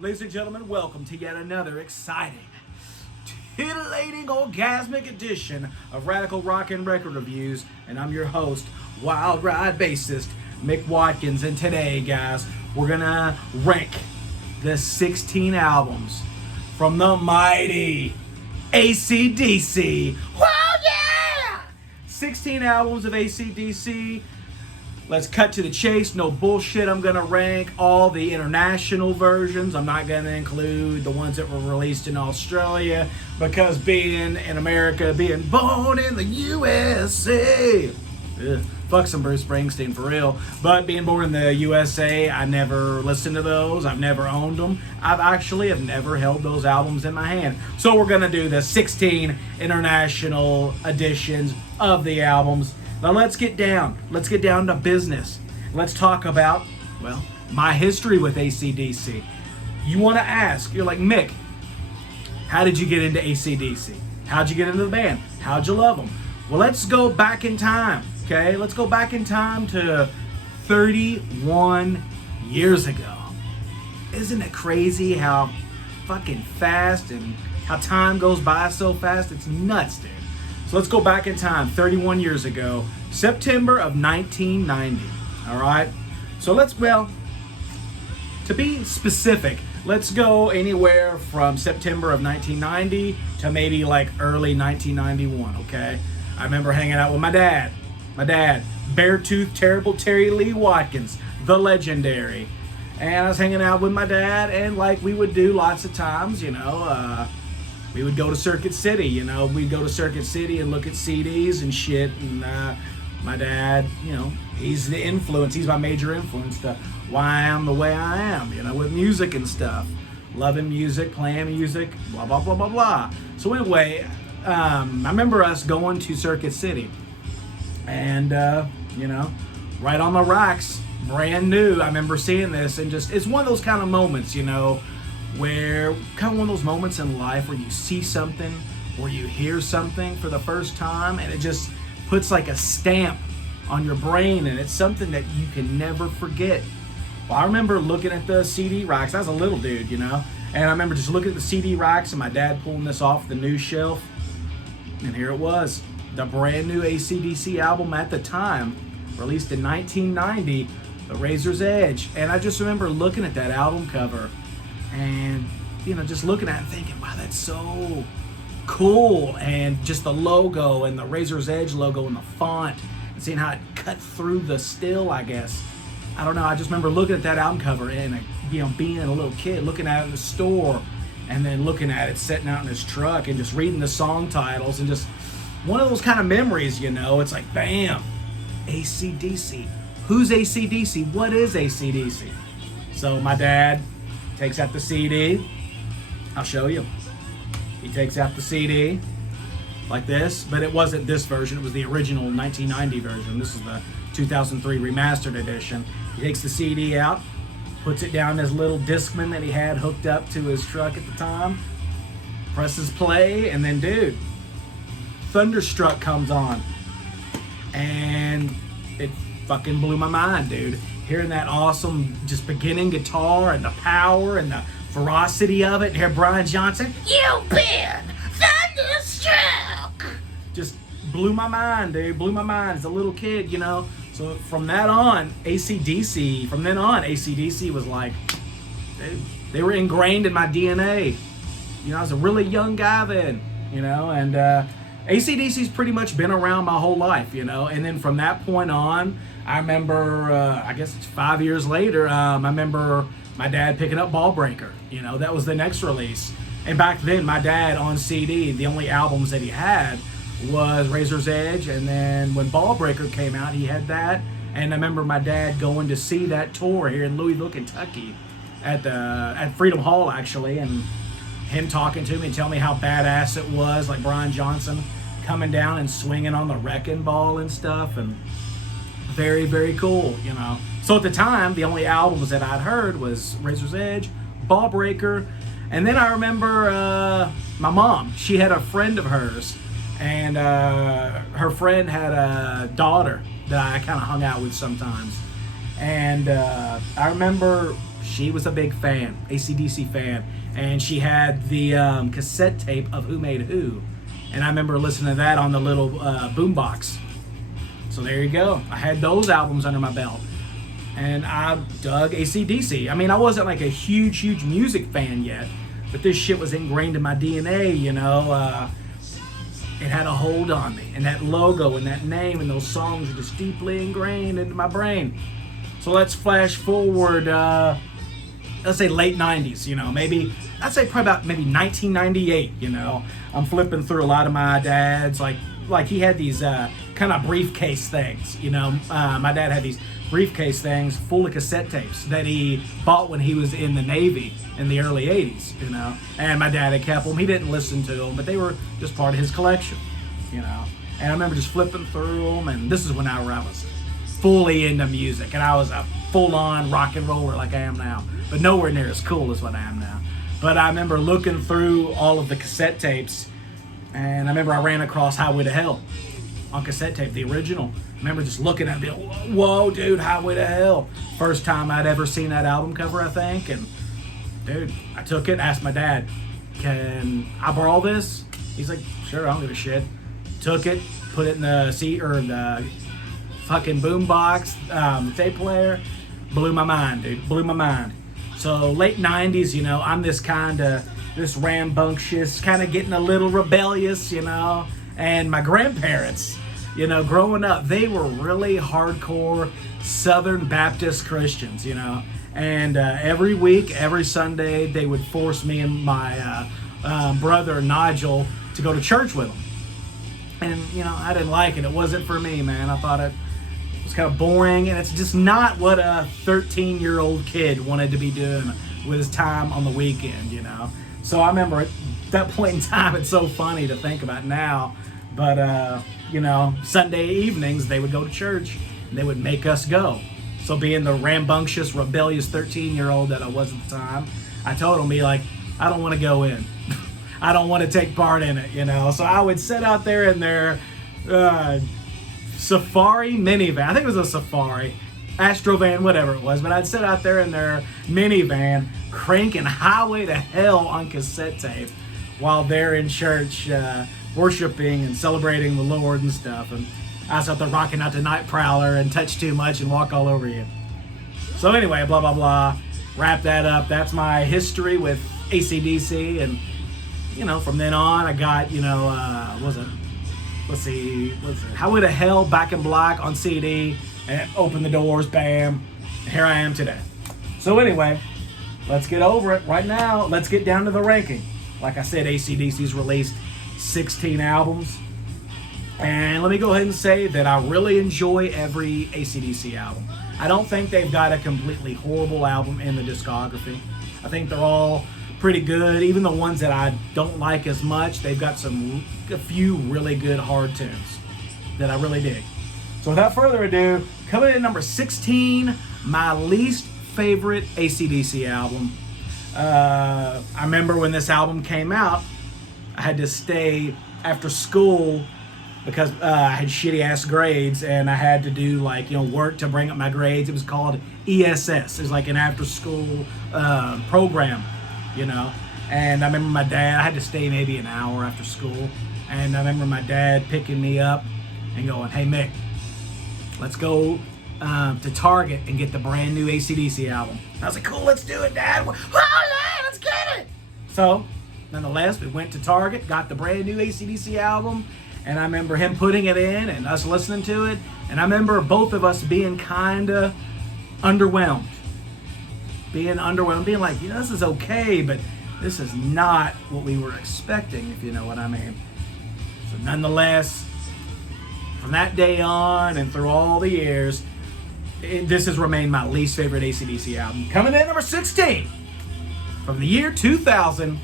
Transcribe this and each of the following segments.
Ladies and gentlemen, welcome to yet another exciting, titillating, orgasmic edition of Radical Rock and Record Reviews. And I'm your host, Wild Ride bassist, Mick Watkins. And today, guys, we're gonna rank the 16 albums from the mighty AC/DC. Wow, yeah! 16 albums of AC/DC. Let's cut to the chase. No bullshit. I'm going to rank all the international versions. I'm not going to include the ones that were released in Australia because being in America, being born in the USA. Fuck some Bruce Springsteen for real. But being born in the USA, I never listened to those. I've never owned them. I've never held those albums in my hand. So we're going to do the 16 international editions of the albums. Now let's get down to business. Let's talk about, well, my history with AC/DC. You want to ask, you're like, Mick, how did you get into AC/DC? How'd you get into the band? How'd you love them? Well, let's go back in time, okay? Let's go back in time to 31 years ago. Isn't it crazy how fucking fast and how time goes by so fast? It's nuts, dude. So let's go back in time, 31 years ago, September of 1990, all right? So to be specific, let's go anywhere from September of 1990 to maybe like early 1991, okay? I remember hanging out with my dad, Beartooth Terrible Terry Lee Watkins, the legendary. And I was hanging out with my dad, and like we would do lots of times, we would go to Circuit City, we'd go to Circuit City and look at CDs and shit. And my dad, he's the influence. He's my major influence to why I am the way I am, with music and stuff. Loving music, playing music, blah, blah, blah, blah, blah. So anyway, I remember us going to Circuit City. And, right on the racks, brand new. I remember seeing this and it's one of those kind of moments, where kind of one of those moments in life where you see something or you hear something for the first time and it just puts like a stamp on your brain, and it's something that you can never forget. Well, I remember looking at the CD racks. I was a little dude, and I remember just looking at the CD racks and my dad pulling this off the new shelf, and here it was, the brand new AC/DC album at the time, released in 1990, The Razor's Edge. And I just remember looking at that album cover and just looking at it and thinking, wow, that's so cool. And just the logo and the Razor's Edge logo and the font and seeing how it cut through the still, I guess. I don't know, I just remember looking at that album cover and being a little kid, looking at it in the store and then looking at it sitting out in his truck and just reading the song titles and just one of those kind of memories, it's like, bam, AC/DC. Who's AC/DC? What is AC/DC? So my dad takes out the CD. I'll show you. He takes out the CD like this, but it wasn't this version. It was the original 1990 version. This is the 2003 remastered edition. He takes the CD out, puts it down in his little Discman that he had hooked up to his truck at the time, presses play, and then, dude, Thunderstruck comes on. And it fucking blew my mind, dude. Hearing that awesome just beginning guitar and the power and the ferocity of it, and hear Brian Johnson, "You've been thunderstruck," just blew my mind, dude. Blew my mind as a little kid, So from then on, AC/DC was like, they were ingrained in my DNA. I was a really young guy then, and AC/DC's pretty much been around my whole life, and then from that point on, I remember, I guess it's 5 years later, I remember my dad picking up Ballbreaker, that was the next release. And back then, my dad on CD, the only albums that he had was Razor's Edge, and then when Ballbreaker came out, he had that. And I remember my dad going to see that tour here in Louisville, Kentucky, at Freedom Hall, actually, and him talking to me and telling me how badass it was, like Brian Johnson coming down and swinging on the wrecking ball and stuff, and very, very cool, So at the time, the only albums that I'd heard was Razor's Edge, Ballbreaker, and then I remember my mom, she had a friend of hers, and her friend had a daughter that I kind of hung out with sometimes. And I remember she was a big fan, AC/DC fan, and she had the cassette tape of Who Made Who, and I remember listening to that on the little boombox. So there you go. I had those albums under my belt, and I dug AC/DC. I mean, I wasn't like a huge music fan yet, but this shit was ingrained in my DNA, you know. It had a hold on me, and that logo and that name and those songs are just deeply ingrained into my brain. So let's flash forward, let's say late 90s, you know, maybe, I'd say probably about maybe 1998, you know. I'm flipping through a lot of my dad's, like he had these kind of briefcase things, you know. My dad had these briefcase things full of cassette tapes that he bought when he was in the Navy in the early 80s, you know. And my dad had kept them. He didn't listen to them, but they were just part of his collection, you know. And I remember just flipping through them, and this is when I was fully into music, and I was a full-on rock and roller like I am now, but nowhere near as cool as what I am now. But I remember looking through all of the cassette tapes, and I remember I ran across Highway to Hell on cassette tape, the original. I remember just looking at it and being, whoa, dude, Highway to Hell. First time I'd ever seen that album cover, I think. And, dude, I took it, asked my dad, can I borrow this? He's like, sure, I don't give a shit. Took it, put it in the seat, or the fucking boombox, the tape player. Blew my mind, dude, blew my mind. So, late 90s, you know, I'm this rambunctious, kind of getting a little rebellious, you know. And my grandparents, you know, growing up, they were really hardcore Southern Baptist Christians, you know. And every week, every Sunday, they would force me and my brother Nigel to go to church with them. And, you know, I didn't like it. It wasn't for me, man. I thought it was kind of boring, and it's just not what a 13-year-old kid wanted to be doing with his time on the weekend, you know. So I remember at that point in time, it's so funny to think about now. But, you know, Sunday evenings, they would go to church, and they would make us go. So being the rambunctious, rebellious 13-year-old that I was at the time, I told them, be like, I don't want to go in. I don't want to take part in it, you know. So I would sit out there in their Safari minivan. I think it was a Safari, Astrovan, whatever it was. But I'd sit out there in their minivan, cranking Highway to Hell on cassette tape while they're in church, worshiping and celebrating the Lord and stuff. And I was out there rocking out to Night Prowler and Touch Too Much and Walk All Over You. So anyway, blah, blah, blah. Wrap that up. That's my history with AC/DC. And, you know, from then on, I got, you know, Highway to Hell, Back in Black on CD. And open the doors, bam. Here I am today. So anyway, let's get over it right now. Let's get down to the ranking. Like I said, AC/DC's released 16 albums. And let me go ahead and say that I really enjoy every AC/DC album. I don't think they've got a completely horrible album in the discography. I think they're all pretty good. Even the ones that I don't like as much, they've got a few really good hard tunes that I really dig. So without further ado, coming in at number 16, my least favorite AC/DC album. I remember when this album came out, I had to stay after school because I had shitty ass grades, and I had to do work to bring up my grades. It was called ESS. It was like an after school program, you know. And I remember my dad, I had to stay maybe an hour after school, and I remember my dad picking me up and going, "Hey Mick, let's go to Target and get the brand new AC/DC album." I was like, "Cool, let's do it, Dad. Oh yeah, let's get it." So, nonetheless, we went to Target, got the brand new AC/DC album, and I remember him putting it in and us listening to it, and I remember both of us being kinda underwhelmed. Being like, this is okay, but this is not what we were expecting, if you know what I mean. So nonetheless, from that day on and through all the years, this has remained my least favorite AC/DC album. Coming in at number 16, from the year 2000,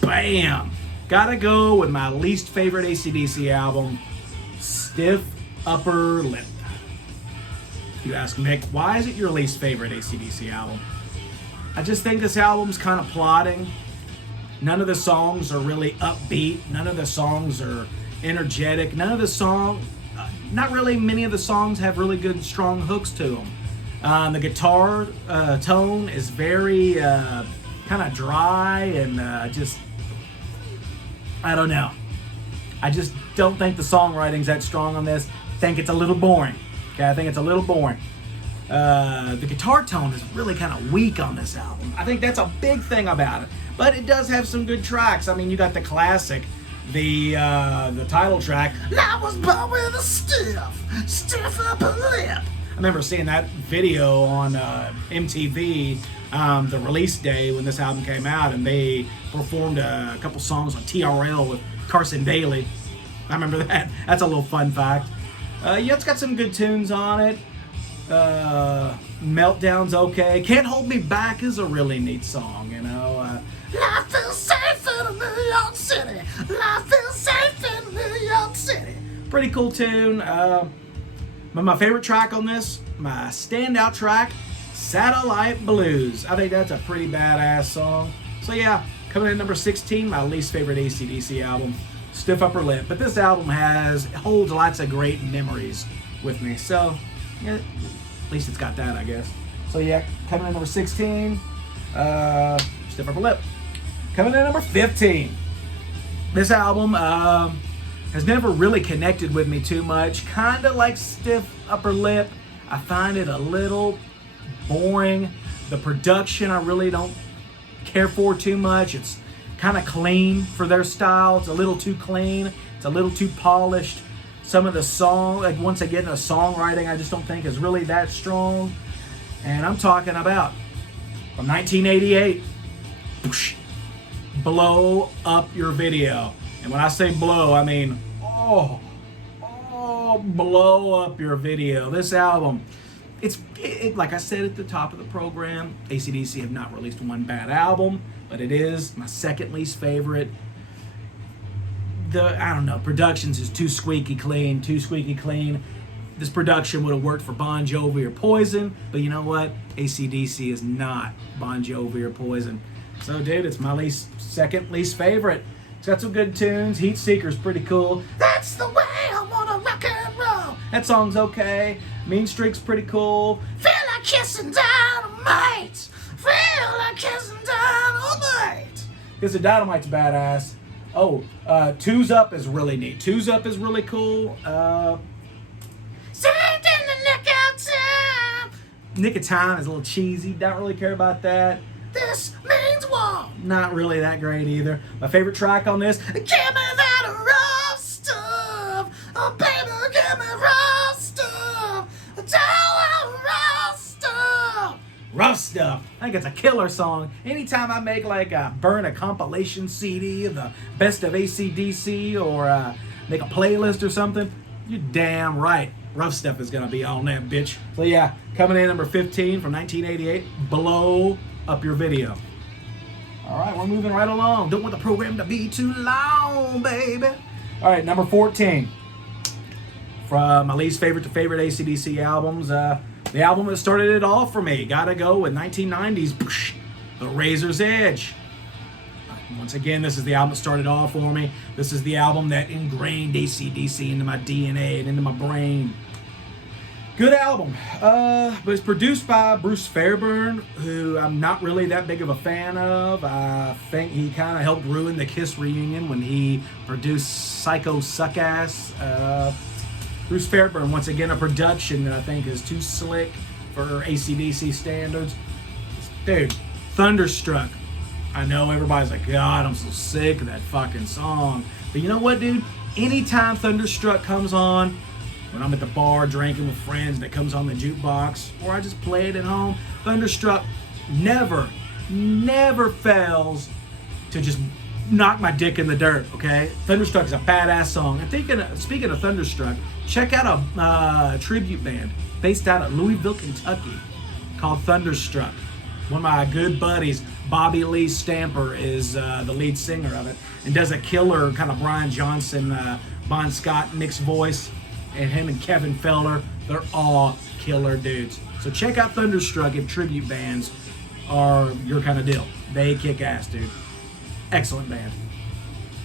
bam! Gotta go with my least favorite AC/DC album, Stiff Upper Lip. You ask, Mick, why is it your least favorite AC/DC album? I just think this album's kind of plodding. None of the songs are really upbeat. None of the songs are energetic. Not really many of the songs have really good, strong hooks to them. The guitar tone is very kind of dry and I don't know. I just don't think the songwriting's that strong on this. I think it's a little boring. Okay, I think it's a little boring. The guitar tone is really kind of weak on this album. I think that's a big thing about it. But it does have some good tracks. I mean, you got the classic, the title track. I was born with a stiff upper lip. I remember seeing that video on MTV, the release day when this album came out, and they performed a couple songs on TRL with Carson Daly. I remember that. That's a little fun fact. Yeah, it's got some good tunes on it. Meltdown's okay. Can't Hold Me Back is a really neat song, you know. Life is safe in New York City. Life is safe in New York City. Pretty cool tune. But my favorite track on this, my standout track, Satellite Blues. I think that's a pretty badass song. So yeah, coming in number 16, my least favorite AC/DC album, Stiff Upper Lip. But this album holds lots of great memories with me. So yeah, at least it's got that, I guess. So yeah, coming in number 16, Stiff Upper Lip. Coming in number 15. This album has never really connected with me too much. Kind of like Stiff Upper Lip. I find it a little boring. The production I really don't care for too much. It's kind of clean for their style. It's a little too clean. It's a little too polished. Some of the song, like once again, the songwriting I just don't think is really that strong. And I'm talking about from 1988, Blow Up Your Video. And when I say blow, I mean, blow up your video. This album, it's like I said at the top of the program, AC/DC have not released one bad album, but it is my second least favorite. I don't know, productions is too squeaky clean. This production would have worked for Bon Jovi or Poison, but you know what? AC/DC is not Bon Jovi or Poison. So, dude, it's my second least favorite. It's got some good tunes. Heat Seeker's pretty cool. That's the way I wanna rock and roll. That song's okay. Mean Streak's pretty cool. Feel like kissing dynamite. Feel like kissing dynamite. Because the Dynamite's badass. Oh, Two's Up is really neat. Two's Up is really cool. Saved in the nick of time. Nick of Time is a little cheesy. Don't really care about that. This means war. Not really that great either. My favorite track on this, give me that rough stuff. Oh, baby, give me rough stuff. Rough stuff. Rough Stuff. I think it's a killer song. Anytime I make burn a compilation CD of the best of AC/DC or make a playlist or something, you're damn right. Rough Stuff is going to be on that bitch. So yeah, coming in number 15 from 1988, Blow Up Your Video. All right, we're moving right along. Don't want the program to be too long, baby. All right, number 14. From my least favorite to favorite AC/DC albums, the album that started it all for me. Gotta go with 1990s, The Razor's Edge. Once again, this is the album that started all for me. This is the album that ingrained AC/DC into my DNA and into my brain. Good album, but it's produced by Bruce Fairbairn, who I'm not really that big of a fan of. I think he kind of helped ruin the Kiss reunion when he produced Psycho Suckass. Bruce Fairbairn, once again, a production that I think is too slick for AC/DC standards. Dude, Thunderstruck. I know everybody's like, God, I'm so sick of that fucking song. But you know what, dude? Anytime Thunderstruck comes on, when I'm at the bar drinking with friends and it comes on the jukebox, or I just play it at home, Thunderstruck never fails to just knock my dick in the dirt, okay? Thunderstruck is a badass song. And speaking of Thunderstruck, check out a tribute band based out of Louisville, Kentucky called Thunderstruck. One of my good buddies, Bobby Lee Stamper, is the lead singer of it and does a killer kind of Brian Johnson, Bon Scott mixed voice. And him and Kevin Felder, they're all killer dudes. So check out Thunderstruck if tribute bands are your kind of deal. They kick ass, dude. Excellent band.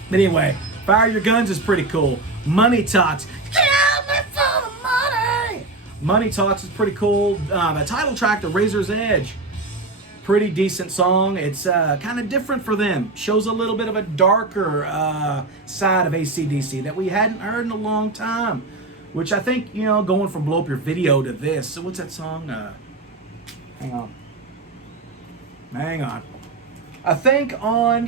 But anyway, Fire Your Guns is pretty cool. Money Talks. Kill me for the money. Money Talks is pretty cool. The title track, The Razor's Edge, pretty decent song. It's kind of different for them. Shows a little bit of a darker side of AC/DC that we hadn't heard in a long time. Which I think, you know, going from Blow Up Your Video to this. So what's that song? Hang on. I think on,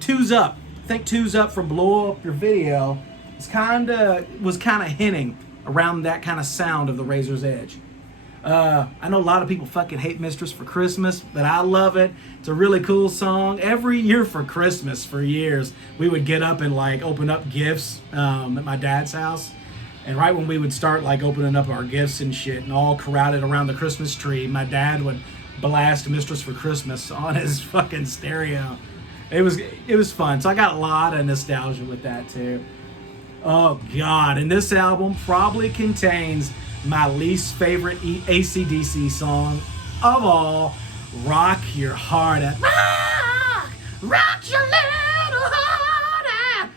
Two's Up. I think Two's Up from Blow Up Your Video was kind of hinting around that kind of sound of The Razor's Edge. I know a lot of people fucking hate Mistress for Christmas, but I love it. It's a really cool song. Every year for Christmas, for years, we would get up and like open up gifts at my dad's house. And right when we would start like opening up our gifts and shit and all crowded around the Christmas tree, my dad would blast Mistress for Christmas on his fucking stereo. It was fun. So I got a lot of nostalgia with that too. Oh God, and this album probably contains my least favorite AC/DC song of all, Rock Your Heart Out. Rock your little heart out.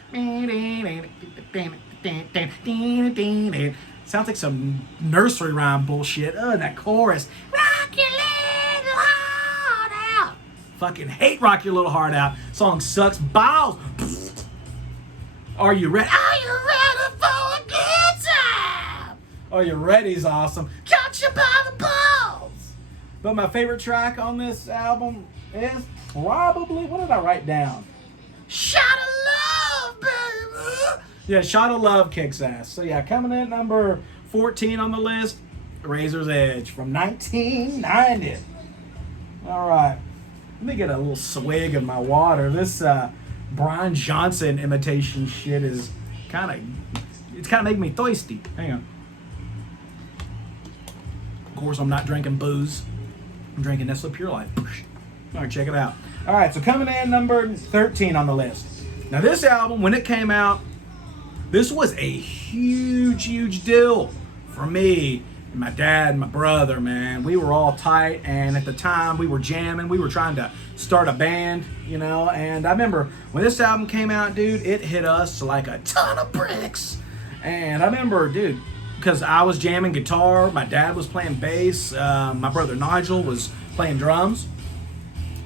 Sounds like some nursery rhyme bullshit. Oh, that chorus. Rock your little heart out. Fucking hate Rock Your Little Heart Out. Song sucks balls. Are you ready? Are you ready for a good time? Are you ready's awesome. Got you by the balls. But my favorite track on this album is probably, what did I write down? Shot of Love, baby. Yeah, Shot of Love kicks ass. So yeah, coming in at number 14 on the list, Razor's Edge from 1990. All right, let me get a little swig of my water. This Brian Johnson imitation shit is it's kind of making me thirsty. Hang on. Of course, I'm not drinking booze. I'm drinking Nestle Pure Life. All right, check it out. All right, so coming in number 13 on the list. Now this album, when it came out, this was a huge deal for me and my dad and my brother, man. We were all tight, and at the time we were jamming. We were trying to start a band, you know, and I remember when this album came out, dude, it hit us like a ton of bricks. And I remember, dude, because I was jamming guitar, my dad was playing bass, my brother Nigel was playing drums,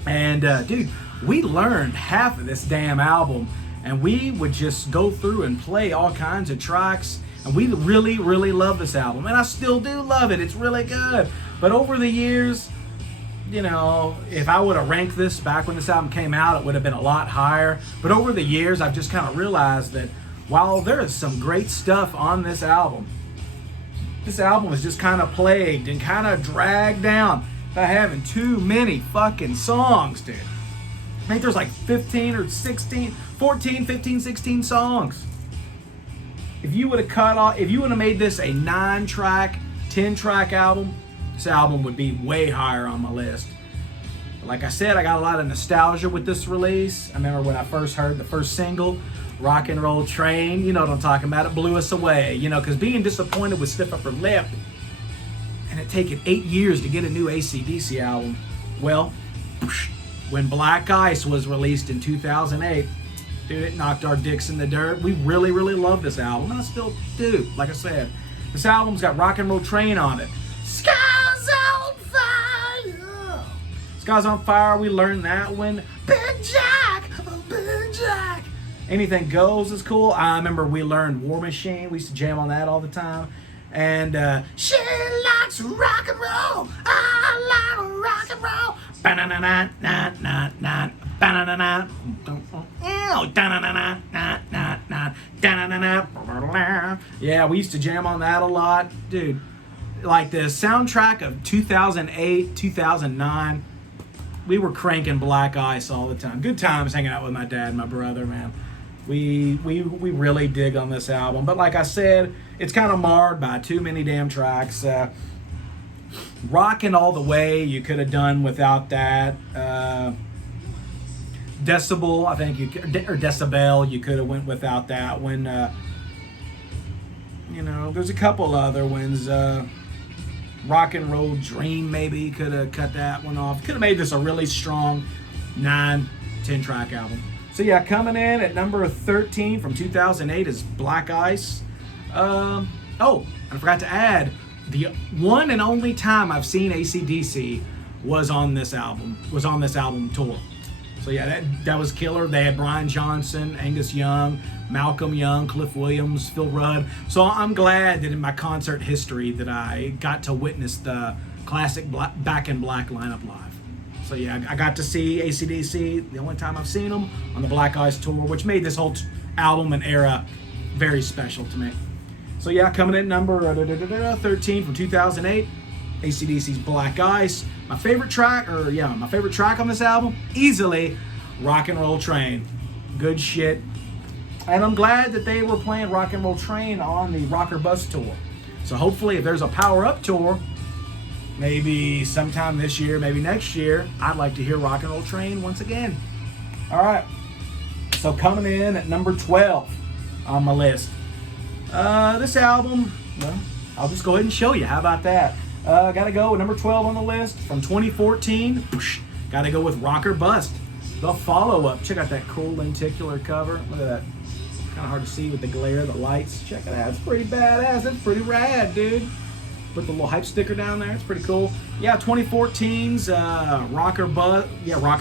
and dude, we learned half of this damn album. And we would just go through and play all kinds of tracks. And we really love this album. And I still do love it. It's really good. But over the years, you know, if I would have ranked this back when this album came out, it would have been a lot higher. But over the years, I've just kind of realized that while there is some great stuff on this album is just kind of plagued and kind of dragged down by having too many fucking songs, dude. I think there's like 15 or 16, 14, 15, 16 songs. If you would have made this a 9-track, 10-track album, this album would be way higher on my list. But like I said, I got a lot of nostalgia with this release. I remember when I first heard the first single, Rock and Roll Train, you know what I'm talking about, it blew us away, you know, because being disappointed with Stiff Upper Lip, and it taken 8 years to get a new AC/DC album, well, when Black Ice was released in 2008, dude, it knocked our dicks in the dirt. We really love this album, and I still do. Like I said, this album's got Rock and Roll Train on it. Skies on fire. Skies on Fire, we learned that one. Big Jack, oh, Big Jack. Anything Goes is cool. I remember we learned War Machine. We used to jam on that all the time. And she likes rock and roll. I like rock and roll. Yeah, we used to jam on that a lot. Dude, like the soundtrack of 2008, 2009, we were cranking Black Ice all the time. Good times hanging out with my dad and my brother, man. We really dig on this album. But like I said, it's kind of marred by too many damn tracks. Rockin' All the Way, you could have done without that. Decibel, I think or Decibel, you could have went without that one. You know, there's a couple other ones. Rock and Roll Dream, maybe could have cut that one off. Could have made this a really strong 9, 10-track album. So yeah, coming in at number 13 from 2008 is Black Ice. Oh, and I forgot to add, the one and only time I've seen AC/DC was on this album tour. So yeah, that was killer. They had Brian Johnson, Angus Young, Malcolm Young, Cliff Williams, Phil Rudd. So I'm glad that in my concert history that I got to witness the classic Back in Black lineup live. So yeah, I got to see AC/DC the only time I've seen them on the Black Ice tour, which made this whole album and era very special to me. So yeah, coming in number 13 from 2008, AC/DC's Black Ice. My favorite track on this album, easily Rock and Roll Train. Good shit. And I'm glad that they were playing Rock and Roll Train on the Rocker Bus tour. So hopefully if there's a Power Up tour, maybe sometime this year, maybe next year, I'd like to hear Rock and Roll Train once again. All right. So coming in at number 12 on my list. This album, well, I'll just go ahead and show you. How about that? Gotta go with number 12 on the list from 2014. Gotta go with Rocker Bust, the follow-up. Check out that cool lenticular cover. Look at that. Kind of hard to see with the glare of the lights. Check it out. It's pretty badass. It's pretty rad, dude. Put the little hype sticker down there. It's pretty cool. Yeah, 2014's Rocker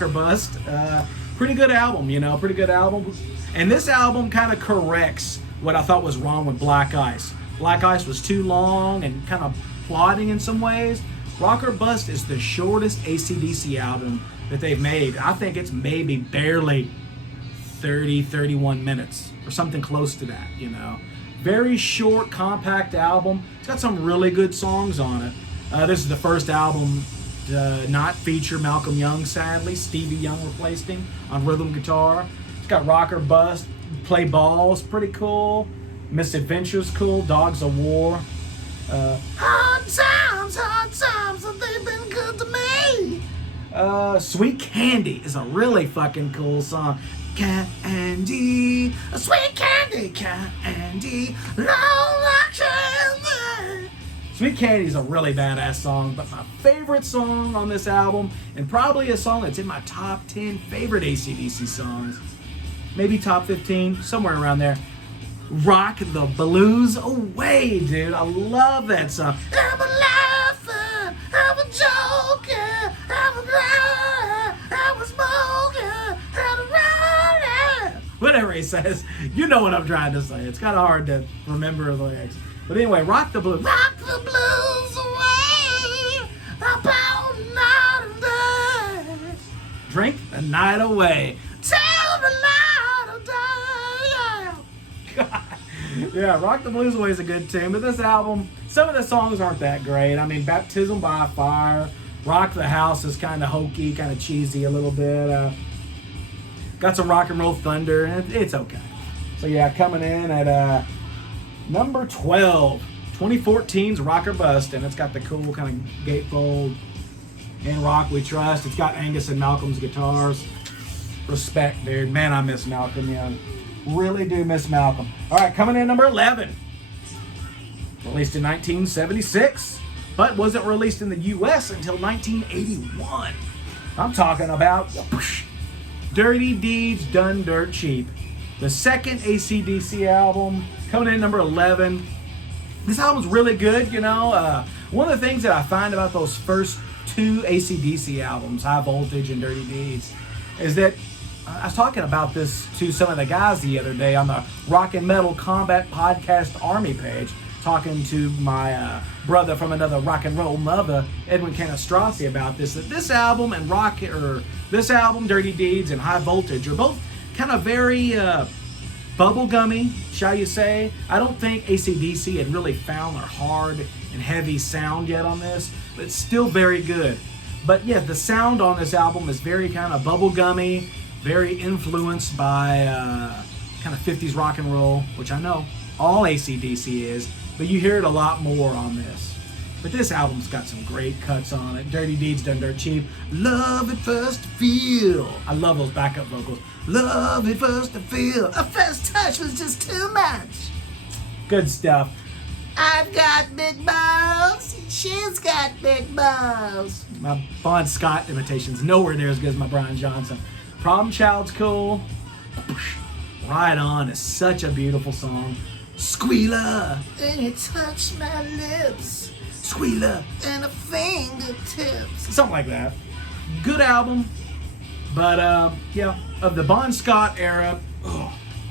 Bust. Pretty good album, pretty good album. And this album kind of corrects what I thought was wrong with Black Ice. Black Ice was too long and kind of plodding in some ways. Rocker Bust is the shortest AC/DC album that they've made. I think it's maybe barely 31 minutes or something close to that, Very short, compact album. It's got some really good songs on it. This is the first album to not feature Malcolm Young, sadly. Stevie Young replaced him on rhythm guitar. It's got Rocker Bust, Play Balls, pretty cool. Misadventure's cool. Dogs of War. Hard times, they've been good to me. Sweet Candy is a really fucking cool song. Candy, sweet candy, long like candy. Sweet Candy is a really badass song, but my favorite song on this album, and probably a song that's in my top 10 favorite AC/DC songs, maybe top 15, somewhere around there. Rock the Blues Away, dude. I love that song. I'm a laughing, I'm a joking, I'm a crying, I'm a smoking, I'm a running. Whatever he says, you know what I'm trying to say. It's kind of hard to remember the lyrics. But anyway, Rock the Blues. Rock the blues away, about night and day. Drink the night away, till the light of day. God. Yeah, Rock the Blues Away is a good tune, but this album, some of the songs aren't that great. I mean, Baptism by Fire, Rock the House is kind of hokey, kind of cheesy a little bit. Got some Rock and Roll Thunder, and it's okay. So yeah, coming in at number 12, 2014's Rocker Bust, and it's got the cool kind of gatefold and Rock We Trust. It's got Angus and Malcolm's guitars. Respect, dude. Man, I miss Malcolm Young. Really do miss Malcolm. All right, coming in number 11. Released in 1976, but wasn't released in the U.S. until 1981. I'm talking about Dirty Deeds Done Dirt Cheap. The second AC/DC album, coming in number 11. This album's really good, One of the things that I find about those first two AC/DC albums, High Voltage and Dirty Deeds, is that I was talking about this to some of the guys the other day on the Rock and Metal Combat Podcast Army page, talking to my brother from another rock and roll mother, Edwin Canastrossi, about this. That this album and this album, Dirty Deeds and High Voltage, are both kind of very bubblegummy, shall you say. I don't think AC/DC had really found their hard and heavy sound yet on this, but it's still very good. But yeah, the sound on this album is very kind of bubblegummy, very influenced by kind of 50s rock and roll, which I know all AC/DC is, but you hear it a lot more on this. But this album's got some great cuts on it. Dirty Deeds Done Dirt Cheap. Love at first feel. I love those backup vocals. Love at first feel. A first touch was just too much. Good stuff. I've got big balls. She's got big balls. My Bon Scott imitation's nowhere near as good as my Brian Johnson. Problem Child's cool. Ride On is such a beautiful song. Squealer. And it touched my lips. squealer, and a fingertips. something like that. Good album, but yeah, of the Bon Scott era,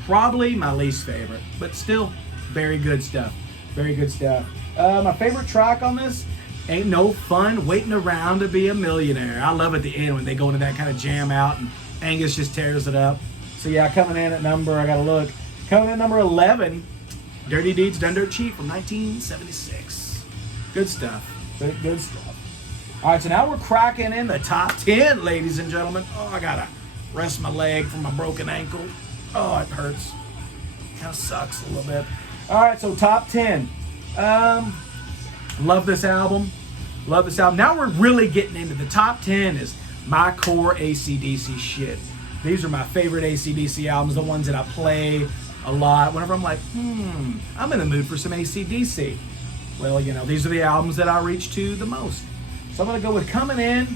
probably my least favorite, but still very good stuff. Very good stuff. My favorite track on this, Ain't No Fun Waiting Around to Be a Millionaire. I love at the end when they go into that kind of jam out and Angus just tears it up. So yeah, coming in at number, I gotta look. Coming in at number 11, Dirty Deeds Done Dirt Cheap from 1976. Good stuff. Good stuff. All right, so now we're cracking in the top 10, ladies and gentlemen. Oh, I gotta rest my leg from my broken ankle. Oh, it hurts. Kind of sucks a little bit. All right, so top 10. Love this album. Love this album. Now we're really getting into the top 10 is my core AC/DC shit. These are my favorite AC/DC albums, the ones that I play a lot. Whenever I'm like, I'm in the mood for some AC/DC. Well, you know, these are the albums that I reach to the most. So I'm going to go with coming in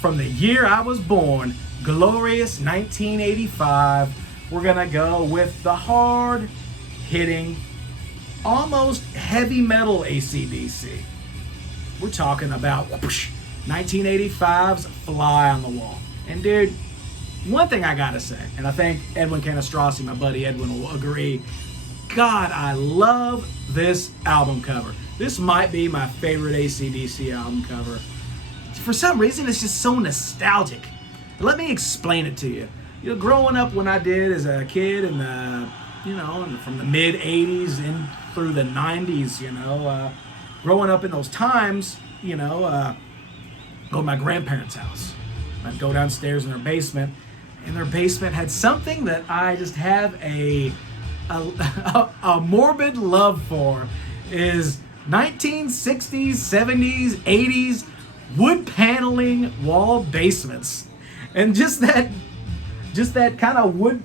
from the year I was born, glorious 1985. We're going to go with the hard-hitting, almost heavy metal AC/DC. We're talking about 1985's Fly on the Wall. And dude, one thing I gotta say, and I think Edwin Canastrossi, my buddy Edwin, will agree, God, I love this album cover. This might be my favorite AC/DC album cover. For some reason, it's just so nostalgic. Let me explain it to you. You know, growing up when I did as a kid in the, from the mid 80s in through the 90s, growing up in those times, go to my grandparents' house. I'd go downstairs in their basement, and their basement had something that I just have a morbid love for, is 1960s, 70s, 80s wood paneling wall basements. And just that kind of wood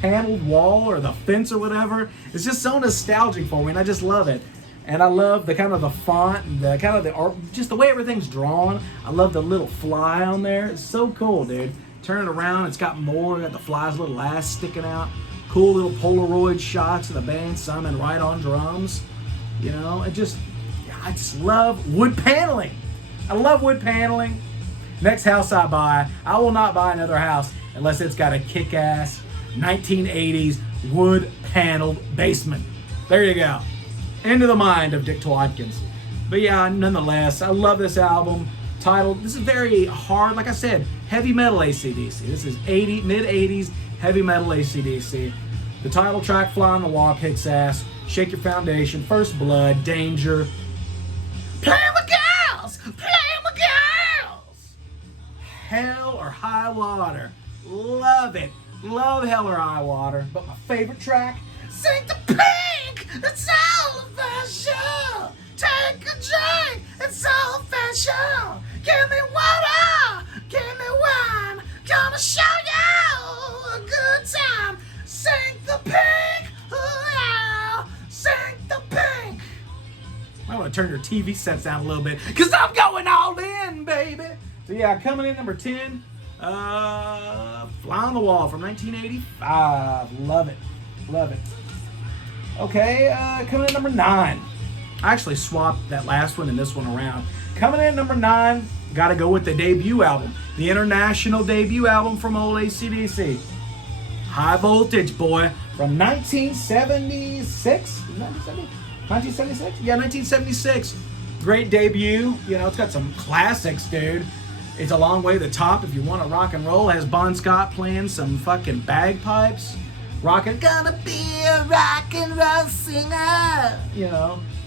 paneled wall or the fence or whatever, it's just so nostalgic for me, and I just love it. And I love the kind of the font and the kind of the art, just the way everything's drawn. I love the little fly on there. It's so cool, dude. Turn it around, it's got the fly's little ass sticking out. Cool little Polaroid shots of the band Simon Wright on drums. I just love wood paneling. I love wood paneling. Next house I buy, I will not buy another house unless it's got a kick-ass 1980s wood paneled basement. There you go. Into the mind of Dick Twatkins. But yeah, nonetheless, I love this album. This is very hard, like I said, heavy metal AC/DC. This is mid-80s heavy metal AC/DC. The title track, Fly on the Wall, kicks ass. Shake Your Foundation, First Blood, Danger. Playing with girls! Playing with girls! Hell or High Water. Love it. Love Hell or High Water. But my favorite track, Sing the Pink! It's all fashion! Take a drink! It's all fashion! Give me water! Give me wine! Gonna show you a good time! Sing the Pink! Ooh, yeah. Sing the Pink! I want to turn your TV sets down a little bit, because I'm going all in, baby! So yeah, coming in number 10, Fly on the Wall from 1985. Love it. Love it. Okay, coming in number 9. I actually swapped that last one and this one around. Coming in number 9, gotta go with the debut album. The international debut album from old AC/DC. High Voltage, boy, from 1976? 1976? Yeah, 1976. Great debut. It's got some classics, dude. It's a long way to the top if you want to rock and roll. It has Bon Scott playing some fucking bagpipes. Gonna be a rock and roll singer.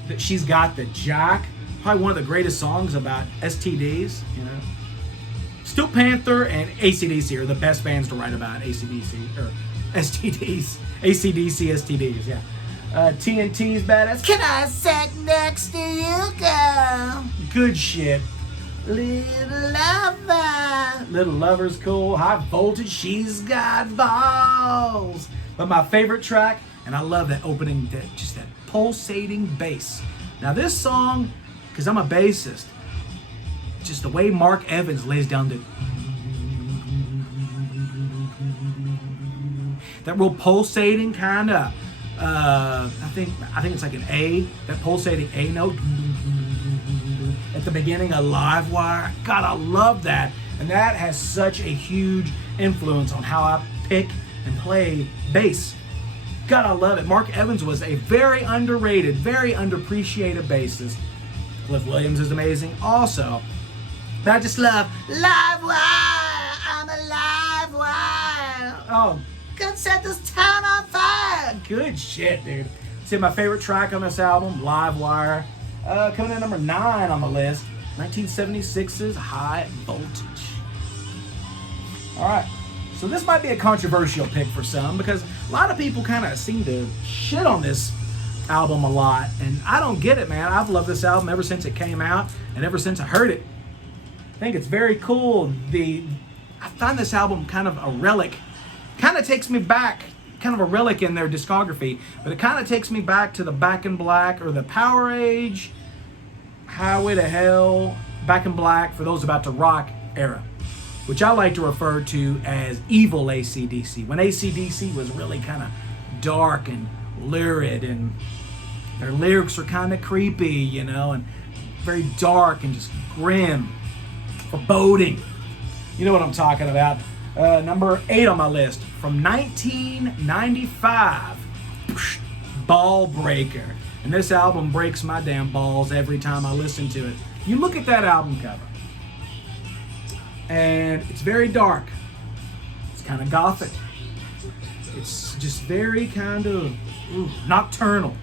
That she's got the jack. Probably one of the greatest songs about STDs, Steel Panther and AC/DC are the best bands to write about AC/DC, or STDs. AC/DC, STDs, yeah. TNT's badass. Can I sit next to you, girl? Good shit. Little lover. Little Lover's cool. High Voltage, she's got balls. But my favorite track, and I love that opening, just that pulsating bass. Now this song, because I'm a bassist, just the way Mark Evans lays down that real pulsating kind of, I think it's like an A, that pulsating A note. at the beginning of Livewire. God, I love that. And that has such a huge influence on how I pick and play bass. God, I love it. Mark Evans was a very underrated, very underappreciated bassist. Cliff Williams is amazing also. But I just love Livewire. I'm a Livewire. Oh, God set this town on fire. Good shit, dude. See, my favorite track on this album, Livewire. Coming in number 9 on the list, 1976's High Voltage. All right. So this might be a controversial pick for some because a lot of people kind of seem to shit on this album a lot. And I don't get it, man. I've loved this album ever since it came out and ever since I heard it. I think it's very cool. I find this album kind of a relic. Kind of takes me back, kind of a relic in their discography. But it kind of takes me back to the Back in Black or the Powerage, Highway to Hell, Back in Black for those about to rock era, which I like to refer to as evil AC/DC. When AC/DC was really kind of dark and lurid and their lyrics were kind of creepy, you know, and very dark and just grim, foreboding. You know what I'm talking about. Number 8 on my list from 1995, Ballbreaker. And this album breaks my damn balls every time I listen to it. You look at that album cover. And it's very dark. It's kind of gothic. It's just very kind of nocturnal.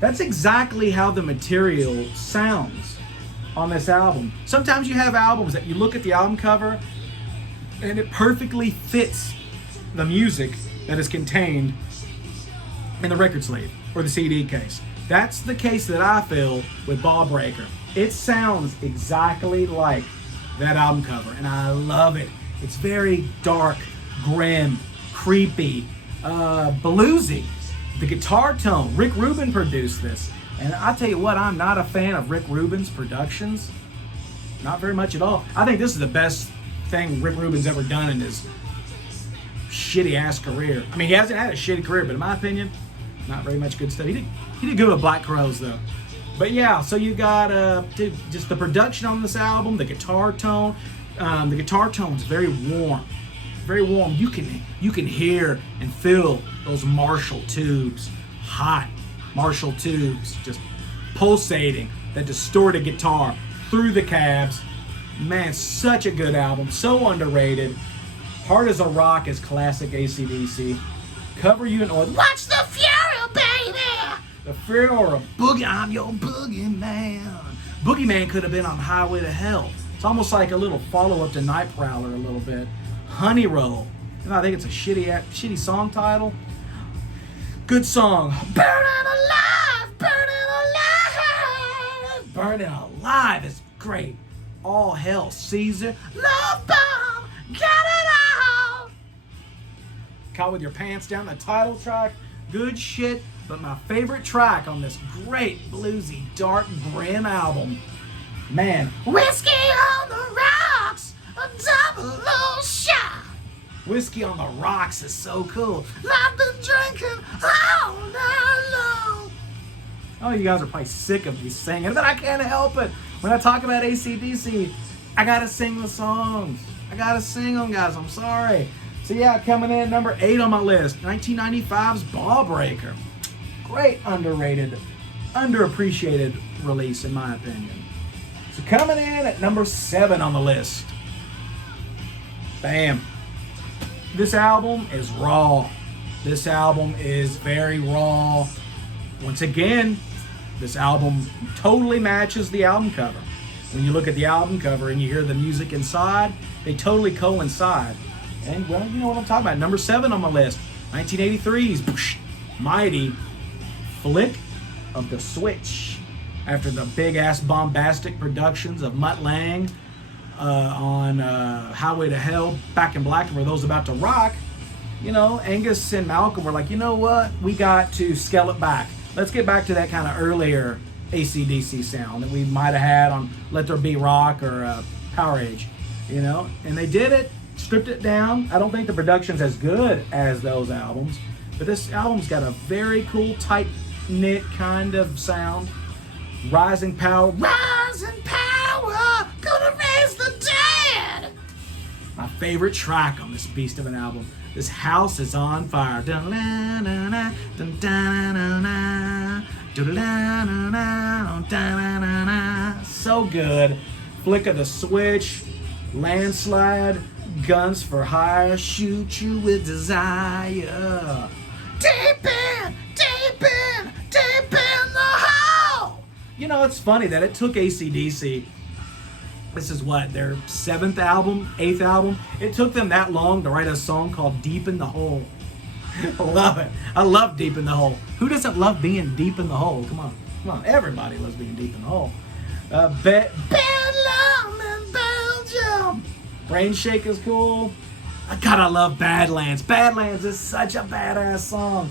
That's exactly how the material sounds on this album. Sometimes you have albums that you look at the album cover and it perfectly fits the music that is contained in the record sleeve or the CD case. That's the case that I feel with Ballbreaker. It sounds exactly like that album cover, and I love it. It's very dark, grim, creepy, bluesy. The guitar tone, Rick Rubin produced this, and I'll tell you what, I'm not a fan of Rick Rubin's productions. Not very much at all. I think this is the best thing Rick Rubin's ever done in his shitty ass career. I mean, he hasn't had a shitty career, but in my opinion, not very much good stuff. He did good with Black Crowes though. But yeah, so you got dude, just the production on this album, the guitar tone. The guitar tone's very warm, very warm. You can hear and feel those Marshall tubes, hot Marshall tubes, just pulsating. That distorted guitar through the cabs. Man, such a good album, so underrated. Hard as a Rock is classic AC/DC. Cover You in Oil. Watch the Fury, baby! The Fury or a Boogie. I'm your boogeyman. Boogeyman could have been on Highway to Hell. It's almost like a little follow-up to Night Prowler a little bit. Honey Roll. You know, I think it's a shitty song title. Good song. Burning alive! Burning alive! Burning Alive is great. All Hell Caesar. Love bomb! Got it all! Caught With Your Pants Down, the title track. Good shit. But my favorite track on this great bluesy, dark, grim album, man, Whiskey on the Rocks! A double O shot! Whiskey on the Rocks is so cool. I've been drinking all night long. Oh, you guys are probably sick of me singing, but I can't help it. When I talk about AC/DC, I gotta sing the songs. I gotta sing them, guys. I'm sorry. So yeah, coming in number 8 on my list, 1995's Ballbreaker. Great, underrated, underappreciated release in my opinion. So coming in at number 7 on the list, bam. This album is raw. This album is very raw. Once again, this album totally matches the album cover. When you look at the album cover and you hear the music inside, they totally coincide. And well, you know what I'm talking about. Number 7 on my list, 1983's Mighty Flick of the Switch. After the big ass bombastic productions of Mutt Lange on Highway to Hell, Back in Black, and For Those About to Rock, you know, Angus and Malcolm were like, you know what? We got to scale it back. Let's get back to that kind of earlier AC/DC sound that we might have had on Let There Be Rock or Powerage, you know? And they did it, stripped it down. I don't think the production's as good as those albums, but this album's got a very cool, tight-knit kind of sound. Rising Power. Rising power! favorite track on this beast of an album. This House is on Fire. So good. Flick of the Switch, Landslide, Guns for Hire, Shoot You with Desire. Deep in, deep in, deep in the hole. You know, it's funny that it took AC/DC, this is what, their 7th album, 8th album? It took them that long to write a song called Deep in the Hole. I love it. I love Deep in the Hole. Who doesn't love being deep in the hole? Come on. Everybody loves being deep in the hole. Bedlam in Belgium. Brain Shake is cool. God, I love Badlands. Badlands is such a badass song.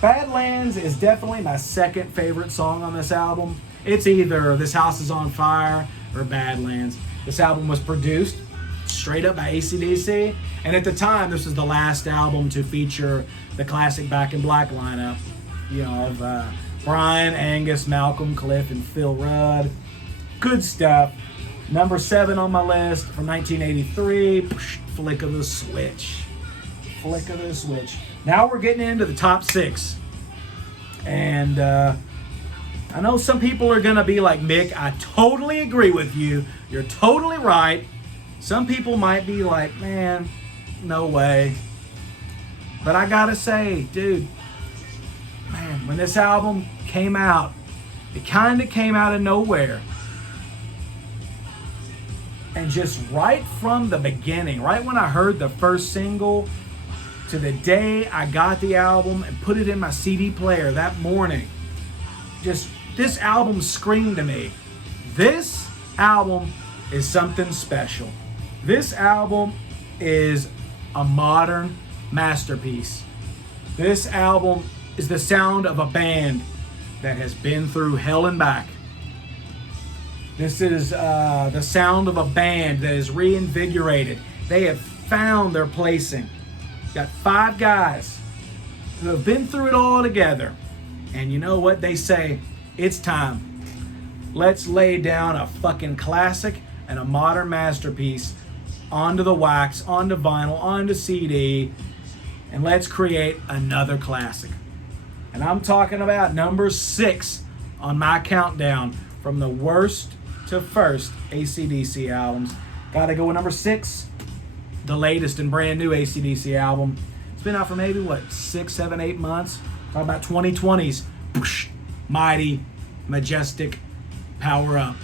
Badlands is definitely my second favorite song on this album. It's either This House is on Fire or Badlands. This album was produced straight up by AC/DC, and at the time, this was the last album to feature the classic Back in Black lineup, you know, of Brian, Angus, Malcolm, Cliff, and Phil Rudd. Good stuff. Number 7 on my list from 1983, Flick of the Switch. Flick of the Switch. Now we're getting into the top 6. And I know some people are going to be like, Mick, I totally agree with you. You're totally right. Some people might be like, man, no way. But I got to say, dude, man, when this album came out, it kind of came out of nowhere. And just right from the beginning, right when I heard the first single, to the day I got the album and put it in my CD player that morning, just this album screamed to me. This album is something special. This album is a modern masterpiece. This album is the sound of a band that has been through hell and back. This is the sound of a band that is reinvigorated. They have found their placing. Got 5 guys who have been through it all together. And you know what they say? It's time. Let's lay down a fucking classic and a modern masterpiece onto the wax, onto vinyl, onto CD, and let's create another classic. And I'm talking about number 6 on my countdown from the worst to first AC/DC albums. Gotta go with number 6, the latest and brand new AC/DC album. It's been out for maybe, 6, 7, 8 months? Talk about 2020's mighty, majestic Power Up.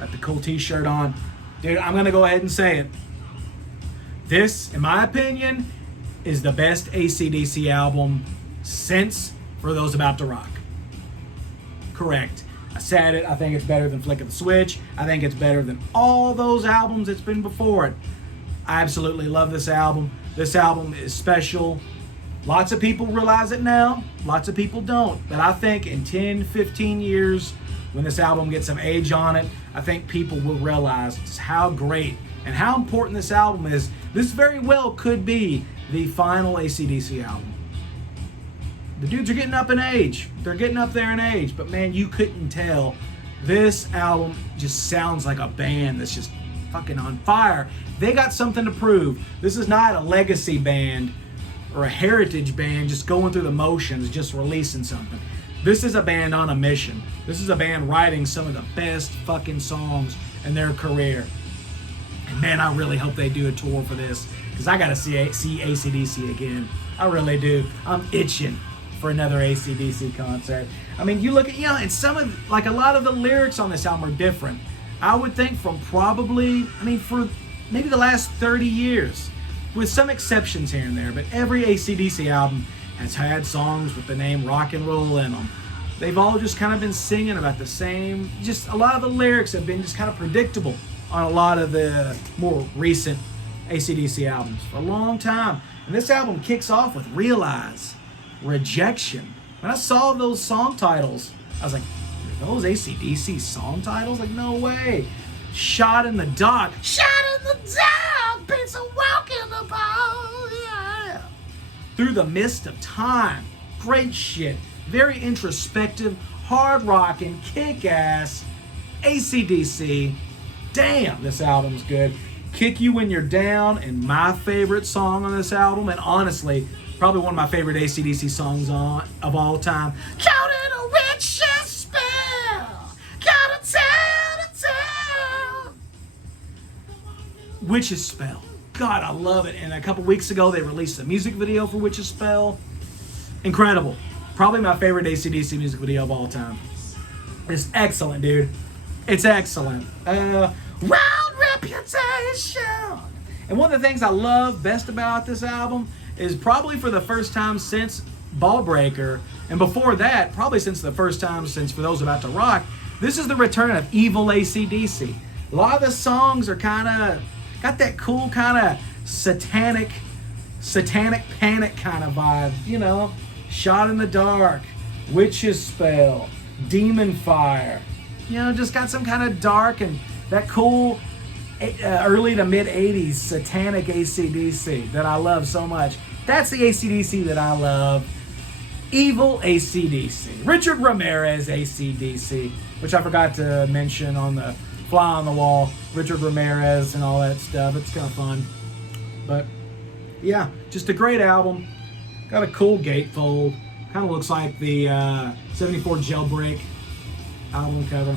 Got the cool t-shirt on. Dude, I'm gonna go ahead and say it. This, in my opinion, is the best AC/DC album since For Those About to Rock. Correct. I said it. I think it's better than Flick of the Switch. I think it's better than all those albums that's been before it. I absolutely love this album. This album is special. Lots of people realize it now. Lots of people don't. But I think in 10, 15 years, when this album gets some age on it, I think people will realize just how great and how important this album is. This very well could be the final AC/DC album. The dudes are getting up in age. They're getting up there in age. But man, you couldn't tell. This album just sounds like a band that's just fucking on fire. They got something to prove. This is not a legacy band or a heritage band just going through the motions, just releasing something. This is a band on a mission. This is a band writing some of the best fucking songs in their career. And man, I really hope they do a tour for this, because I gotta see AC/DC again. I really do. I'm itching for another AC/DC concert. I mean, you look at, and some of, like, a lot of the lyrics on this album are different. I would think from probably, for maybe the last 30 years, with some exceptions here and there, but every AC/DC album has had songs with the name rock and roll in them. They've all just kind of been singing about the same, just a lot of the lyrics have been just kind of predictable on a lot of the more recent AC/DC albums for a long time. And this album kicks off with Realize, Rejection. When I saw those song titles, I was like, are those AC/DC song titles? Like, no way. Shot in the Dark. Shot in the dark, pizza walking the ball, yeah. Through the Mist of Time. Great shit. Very introspective, hard rocking, kick ass AC/DC. Damn, this album's good. Kick You When You're Down, and my favorite song on this album, and honestly, probably one of my favorite AC/DC songs of all time. Caught in a witch's spell. Got a tale to tell. Witch's Spell. God, I love it. And a couple weeks ago, they released a music video for Witch's Spell. Incredible. Probably my favorite AC/DC music video of all time. It's excellent, dude. It's excellent. Wild reputation. And one of the things I love best about this album is probably for the first time since Ballbreaker, and before that, probably since the first time since For Those About to Rock, this is the return of evil AC/DC. A lot of the songs are kind of got that cool kind of satanic panic kind of vibe, you know. Shot in the Dark, Witch's Spell, Demon Fire. You know, just got some kind of dark and that cool early to mid 80s satanic AC/DC that I love so much. That's the AC/DC that I love. Evil AC/DC. Richard Ramirez AC/DC, which I forgot to mention on the fly on the wall. Richard Ramirez and all that stuff. It's kind of fun. But yeah, just a great album. Got a cool gatefold. Kind of looks like the 74 Jailbreak album cover.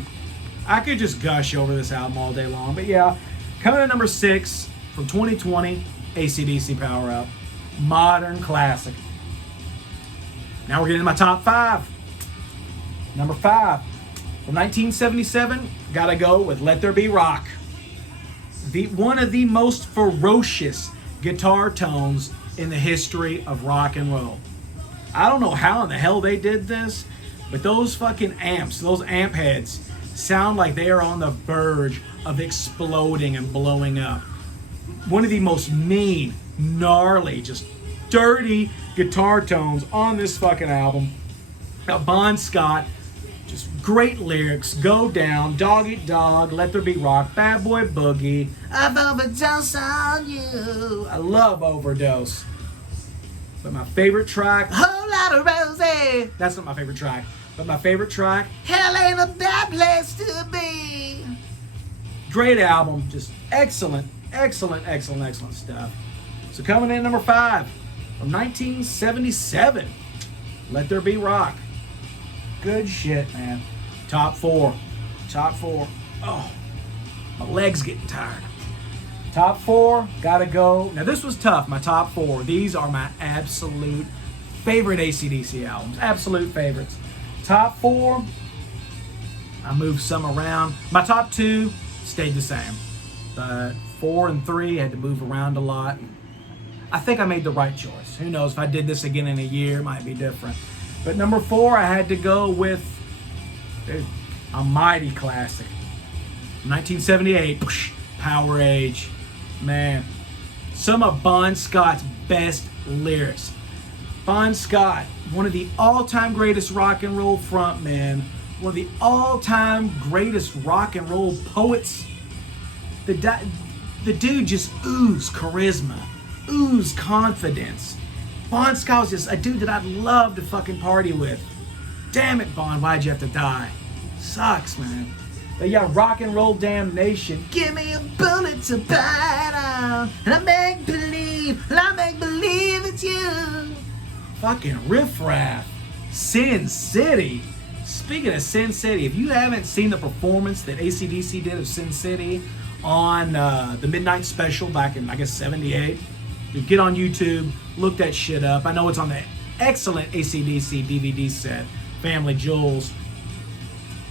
I could just gush over this album all day long. But yeah, coming in number 6 from 2020, AC/DC Power Up. Modern classic. Now we're getting to my top 5. Number 5. From 1977, gotta go with Let There Be Rock. One of the most ferocious guitar tones in the history of rock and roll. I don't know how in the hell they did this, but those fucking amps, those amp heads, sound like they are on the verge of exploding and blowing up. One of the most mean, gnarly, just dirty guitar tones on this fucking album. Now, Bon Scott, just great lyrics. Go Down, Dog Eat Dog, Let There Be Rock, Bad Boy Boogie. I've overdosed on you. I love Overdose. But my favorite track, Whole lot of rosé. that's not my favorite track, but my favorite track, Hell ain't a bad place to be. great album, just excellent stuff. So coming in number 5 from 1977, Let There Be Rock. Good shit, man. Top 4. Oh, my leg's getting tired. Top 4, gotta go. Now this was tough, my top 4. These are my absolute favorite AC/DC albums. Absolute favorites. Top 4, I moved some around. My top 2 stayed the same. But 4 and 3 had to move around a lot. I think I made the right choice. Who knows, if I did this again in a year, it might be different. But number 4, I had to go with a mighty classic. 1978, Powerage. Man, some of Bon Scott's best lyrics. Bon Scott, one of the all-time greatest rock and roll frontmen, one of the all-time greatest rock and roll poets. The dude just oozed charisma, oozed confidence. Bon Scott was just a dude that I'd love to fucking party with. Damn it, Bon, why'd you have to die? Sucks, man. But yeah, Rock and Roll Damnation. Give me a bullet to bite on, and I make believe it's you. Fucking riffraff. Sin City. Speaking of Sin City, if you haven't seen the performance that AC/DC did of Sin City on the Midnight Special back in, I guess, 78, you get on YouTube, look that shit up. I know it's on the excellent AC/DC DVD set, Family Jewels.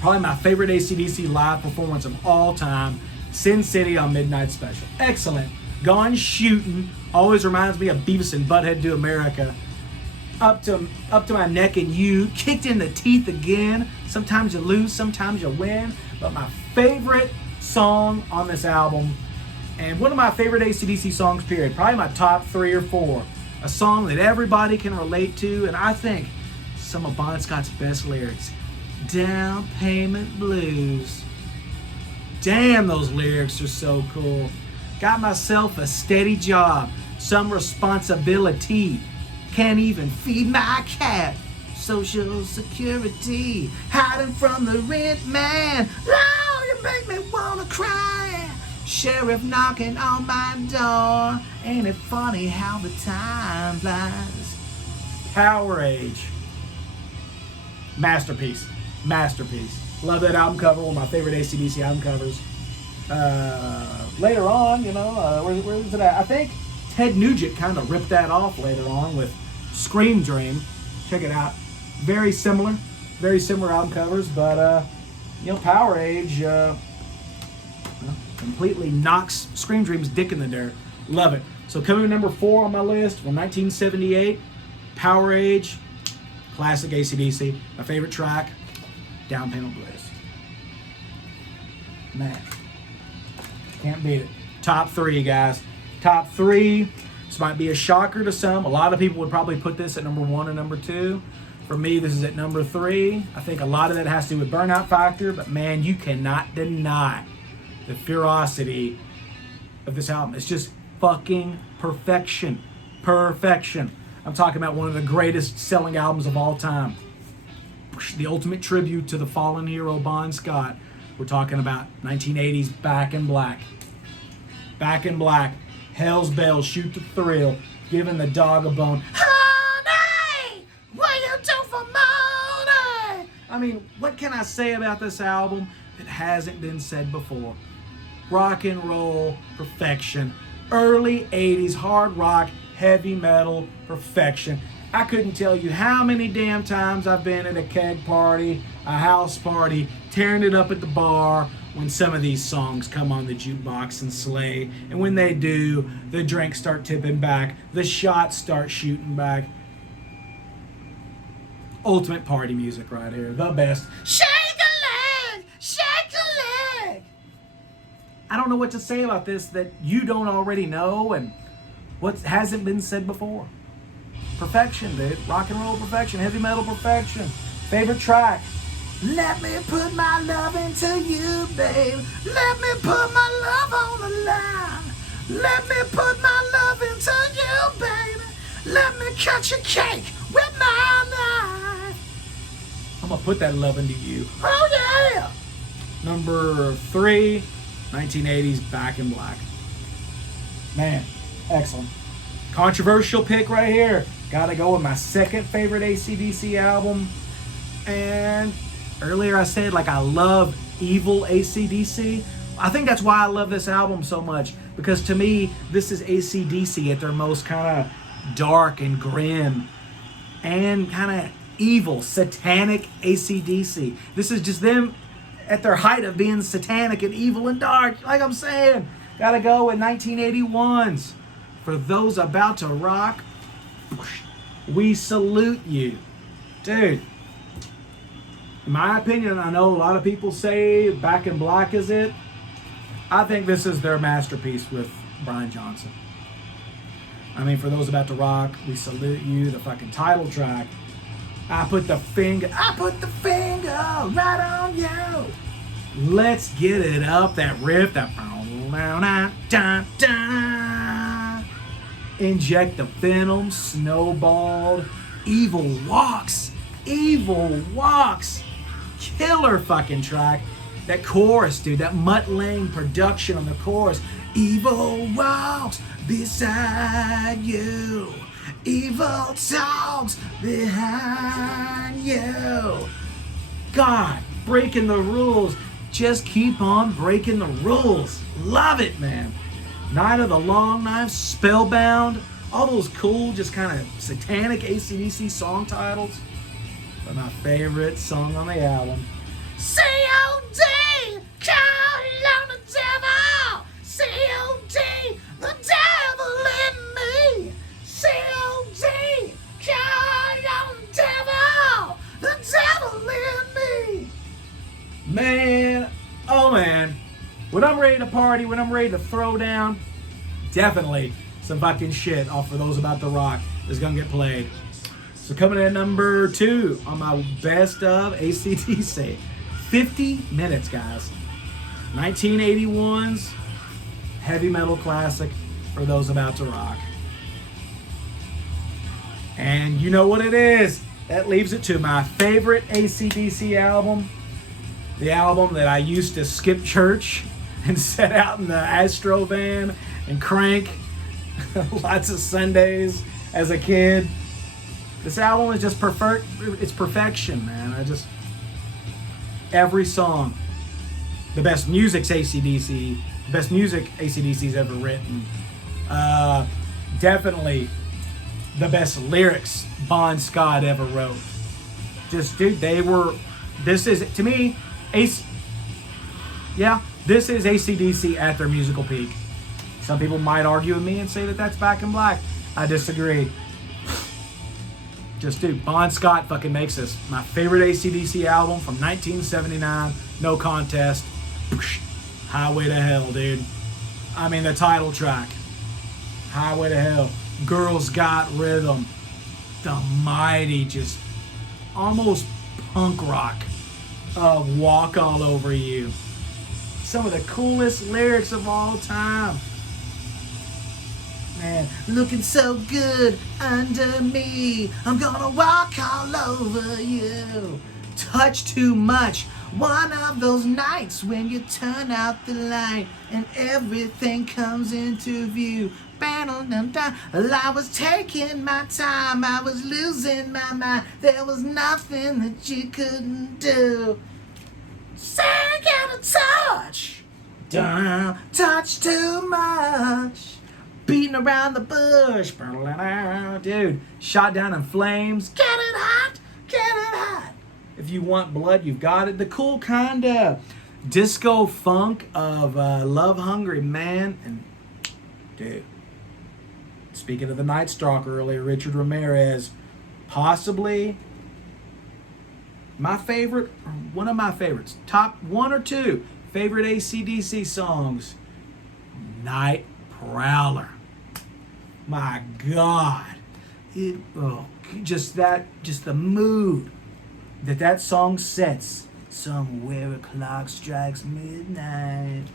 Probably my favorite AC/DC live performance of all time, Sin City on Midnight Special. Excellent. Gone Shooting always reminds me of Beavis and Butthead Do America. Up to my neck and you, Kicked in the Teeth Again. Sometimes you lose, sometimes you win. But my favorite song on this album, and one of my favorite AC/DC songs, period, probably my top 3 or 4. A song that everybody can relate to, and I think some of Bon Scott's best lyrics. Down Payment Blues. Damn, those lyrics are so cool. Got myself a steady job, some responsibility. Can't even feed my cat. Social Security, hiding from the rent man. Oh, you make me wanna cry. sheriff knocking on my door. Ain't it funny how the time flies? Powerage. Masterpiece. Love that album cover, one of my favorite AC/DC album covers. Later on, where was it at? I think Ted Nugent kind of ripped that off later on with Scream Dream. Check it out. Very similar album covers, but Powerage completely knocks Scream Dream's dick in the dirt. Love it. So coming to number 4 on my list from 1978, Powerage, classic AC/DC. My favorite track, Down Payment Blues. Man, can't beat it. Top 3, guys. Top 3. This might be a shocker to some. A lot of people would probably put this at number 1 and number 2. For me, this is at number 3. I think a lot of that has to do with Burnout Factor, but man, you cannot deny the ferocity of this album. It's just fucking perfection. Perfection. I'm talking about one of the greatest selling albums of all time. The ultimate tribute to the fallen hero Bon Scott. We're talking about 1980s Back in Black. Back in Black. Hell's Bells, Shoot the Thrill, Giving the Dog a Bone. Honey, what you do for money? I mean, what can I say about this album that hasn't been said before? Rock and roll perfection. Early 80s hard rock, heavy metal perfection. I couldn't tell you how many damn times I've been at a keg party, a house party, tearing it up at the bar when some of these songs come on the jukebox and slay. And when they do, the drinks start tipping back, the shots start shooting back. Ultimate party music right here, the best. Shake a leg, shake a leg. I don't know what to say about this that you don't already know and what hasn't been said before. Perfection, dude. Rock and roll perfection, heavy metal perfection. Favorite track? Let me put my love into you, babe. Let me put my love on the line. Let me put my love into you, baby. Let me cut your cake with my knife. I'm gonna put that love into you. Oh yeah. Number 3, 1980s Back in Black. Man, excellent. Controversial pick right here. Gotta go with my second favorite AC/DC album. And earlier I said I love evil AC/DC. I think that's why I love this album so much, because to me this is AC/DC at their most kind of dark and grim and kind of evil, satanic AC/DC. This is just them at their height of being satanic and evil and dark, like I'm saying. Gotta go with 1981's For Those About to Rock. We salute you. Dude, in my opinion, I know a lot of people say Back in Black is it. I think this is their masterpiece with Brian Johnson. I mean, For Those About to Rock, We Salute You, the fucking title track. I put the finger right on you. Let's get it up, that riff, that Inject the Venom, Snowballed, Evil Walks. Killer fucking track. That chorus, dude, that Mutt Lange production on the chorus. Evil walks beside you. Evil talks behind you. God, breaking the rules. Just keep on breaking the rules. Love it, man. Night of the Long Knife, Spellbound. All those cool, just kind of satanic AC/DC song titles. But my favorite song on the album. C.O.D. Call on the devil. C.O.D. The devil in me. C.O.D. Call on the devil. The devil in me. Man, oh man. When I'm ready to party, when I'm ready to throw down, definitely some fucking shit off For Those About to Rock is gonna get played. So coming in at number 2 on my best of AC/DC. 50 minutes, guys. 1981's heavy metal classic, For Those About to Rock. And you know what it is. That leaves it to my favorite AC/DC album. The album that I used to skip church and sit out in the Astro van and crank lots of Sundays as a kid. This album is just perfect. It's perfection, man. Every song. The best music's AC/DC. The best music AC/DC's ever written. Definitely the best lyrics Bon Scott ever wrote. Just, dude, this is, to me, this is AC/DC at their musical peak. Some people might argue with me and say that that's Back in Black. I disagree. Just, dude, Bon Scott fucking makes this my favorite AC/DC album from 1979. No contest. Highway to Hell, dude. I mean, the title track. Highway to Hell. Girls Got Rhythm. The mighty, just almost punk rock of Walk All Over You. Some of the coolest lyrics of all time. Man, looking so good under me, I'm gonna walk all over you. Touch too much, one of those nights when you turn out the light and everything comes into view. I was taking my time, I was losing my mind. There was nothing that you couldn't do. Say I gotta touch. Touch too much. Beating around the bush. Dude, shot down in flames. Get it hot, get it hot. If you want blood, you've got it. The cool kind of disco funk of Love Hungry Man. And, dude, speaking of the Night Stalker earlier, Richard Ramirez, possibly my favorite, or one of my favorites, top one or two favorite AC/DC songs, Night Prowler. My God, just the mood that song sets. Somewhere a clock strikes midnight,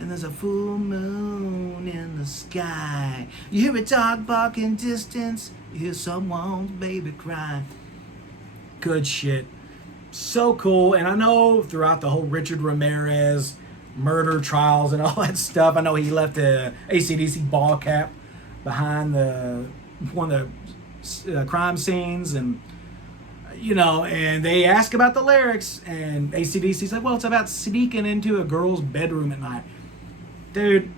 and there's a full moon in the sky. You hear a dog bark in distance, you hear someone's baby cry. Good shit. So cool. And I know throughout the whole Richard Ramirez murder trials and all that stuff, I know he left a AC/DC ball cap behind one of the crime scenes, and and they ask about the lyrics, and AC/DC's like, well, it's about sneaking into a girl's bedroom at night. Dude,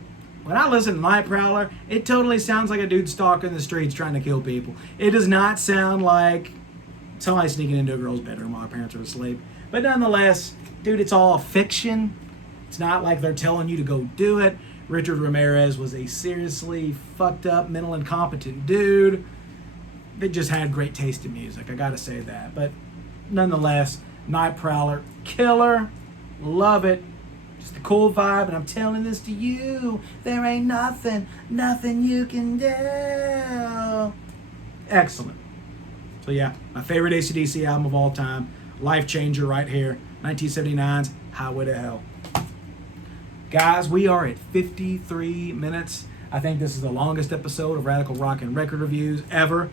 when I listen to Night Prowler, it totally sounds like a dude stalking the streets trying to kill people. It does not sound like somebody sneaking into a girl's bedroom while her parents are asleep. But nonetheless, dude, it's all fiction. It's not like they're telling you to go do it. Richard Ramirez was a seriously fucked up, mental incompetent dude that just had great taste in music. I gotta say that. But nonetheless, Night Prowler, killer. Love it. Just a cool vibe. And I'm telling this to you. There ain't nothing you can do. Excellent. So yeah, my favorite AC/DC album of all time. Life changer right here. 1979's Highway to Hell. Guys, we are at 53 minutes. I think this is the longest episode of Radical Rock and Record Reviews ever.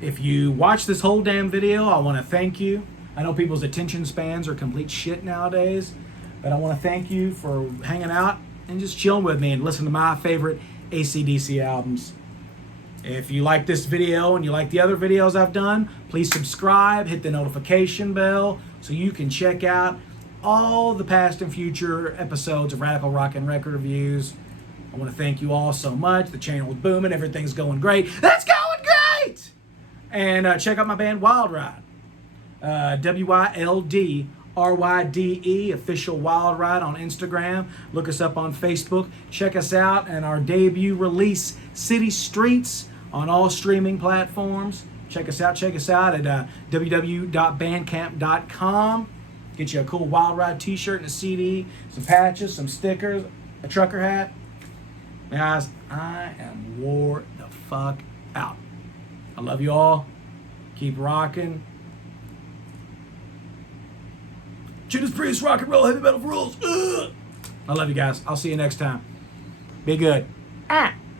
If you watch this whole damn video, I want to thank you. I know people's attention spans are complete shit nowadays, but I want to thank you for hanging out and just chilling with me and listening to my favorite AC/DC albums. If you like this video and you like the other videos I've done, please subscribe, hit the notification bell so you can check out all the past and future episodes of Radical Rock and Record Reviews. I want to thank you all so much. The channel is booming. Everything's going great. That's going great! And check out my band Wild Ride. WYLDRYDE, official Wild Ride on Instagram. Look us up on Facebook. Check us out and our debut release, City Streets, on all streaming platforms. Check us out at www.bandcamp.com. Get you a cool Wild Ride t-shirt and a CD, some patches, some stickers, a trucker hat. Guys, I am wore the fuck out. I love you all. Keep rocking. Judas Priest, rock and roll, heavy metal rules. Ugh. I love you guys. I'll see you next time. Be good.